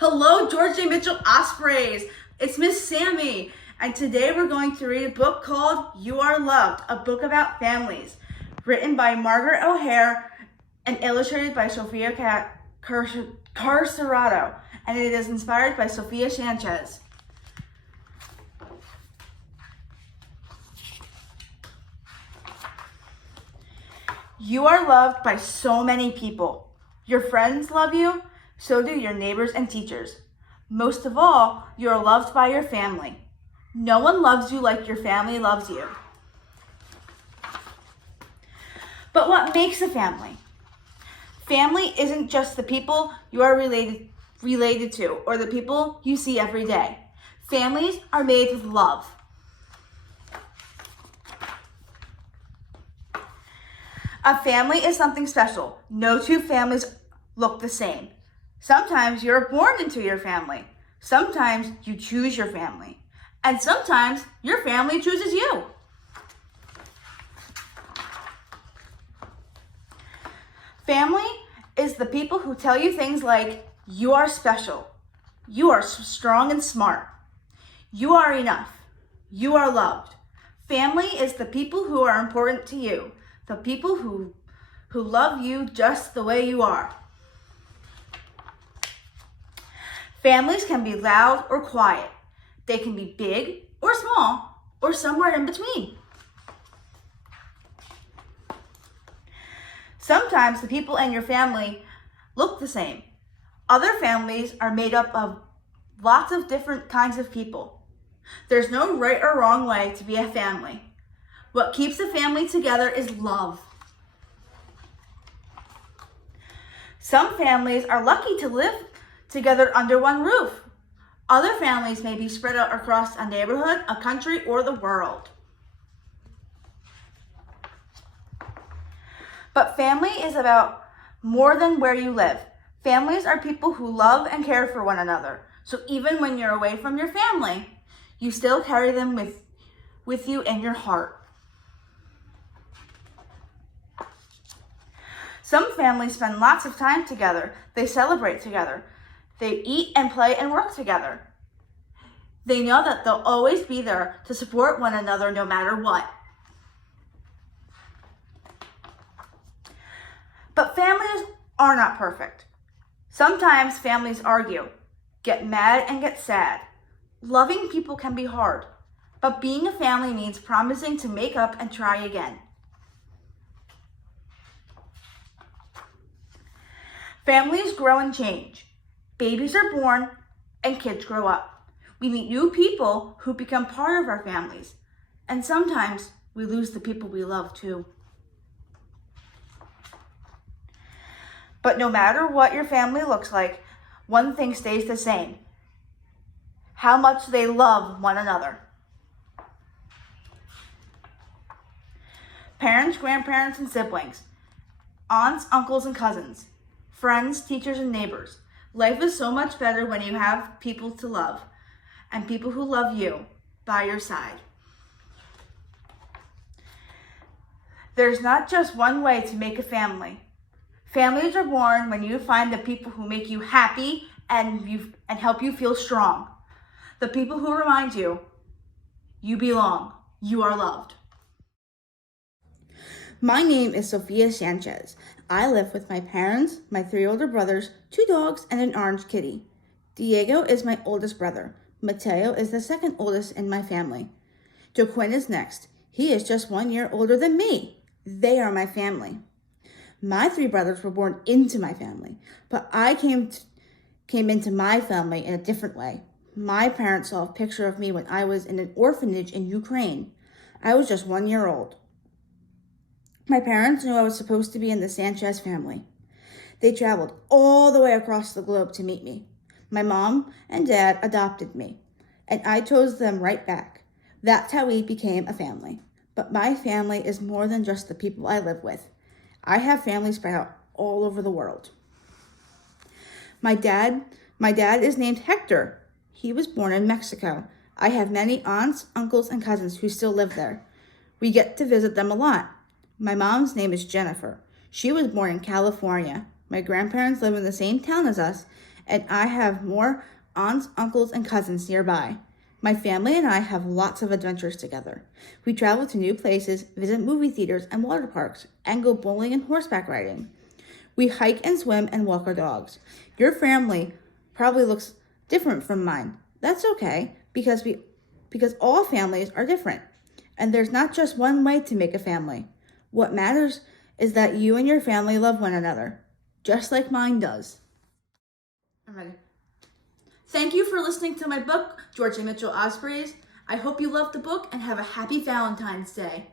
Hello, George J. Mitchell Ospreys. It's Miss Sammi, and today we're going to read a book called You Are Loved, a book about families, written by Margaret O'Hare and illustrated by Sophia Carcerado, and it is inspired by Sophia Sanchez. You are loved by so many people. Your friends love you, so do your neighbors and teachers. Most of all, you are loved by your family. No one loves you like your family loves you. But what makes a family? Family isn't just the people you are related to or the people you see every day. Families are made with love. A family is something special. No two families look the same. Sometimes you're born into your family. Sometimes you choose your family. And sometimes your family chooses you. Family is the people who tell you things like, you are special. You are strong and smart. You are enough. You are loved. Family is the people who are important to you. The people who love you just the way you are. Families can be loud or quiet. They can be big or small or somewhere in between. Sometimes the people in your family look the same. Other families are made up of lots of different kinds of people. There's no right or wrong way to be a family. What keeps a family together is love. Some families are lucky to live together under one roof. Other families may be spread out across a neighborhood, a country, or the world. But family is about more than where you live. Families are people who love and care for one another. So even when you're away from your family, you still carry them with you in your heart. Some families spend lots of time together. They celebrate together. They eat and play and work together. They know that they'll always be there to support one another no matter what. But families are not perfect. Sometimes families argue, get mad and get sad. Loving people can be hard, but being a family means promising to make up and try again. Families grow and change. Babies are born and kids grow up. We meet new people who become part of our families. And sometimes we lose the people we love too. But no matter what your family looks like, one thing stays the same: how much they love one another. Parents, grandparents, and siblings, aunts, uncles, and cousins, friends, teachers, and neighbors. Life is so much better when you have people to love and people who love you by your side. There's not just one way to make a family. Families are born when you find the people who make you happy and help you feel strong. The people who remind you, you belong, you are loved. My name is Sophia Sanchez. I live with my parents, my 3 older brothers, 2 dogs, and an orange kitty. Diego is my oldest brother. Mateo is the second oldest in my family. Joaquin is next. He is just 1 year older than me. They are my family. My 3 brothers were born into my family, but I came into my family in a different way. My parents saw a picture of me when I was in an orphanage in Ukraine. I was just 1 year old. My parents knew I was supposed to be in the Sanchez family. They traveled all the way across the globe to meet me. My mom and dad adopted me, and I chose them right back. That's how we became a family. But my family is more than just the people I live with. I have family spread out all over the world. My dad is named Hector. He was born in Mexico. I have many aunts, uncles, and cousins who still live there. We get to visit them a lot. My mom's name is Jennifer. She was born in California. My grandparents live in the same town as us, and I have more aunts, uncles, and cousins nearby. My family and I have lots of adventures together. We travel to new places, visit movie theaters and water parks, and go bowling and horseback riding. We hike and swim and walk our dogs. Your family probably looks different from mine. That's okay because all families are different. And there's not just one way to make a family. What matters is that you and your family love one another, just like mine does. I'm ready. Thank you for listening to my book, Georgia Mitchell Ospreys. I hope you loved the book and have a happy Valentine's Day.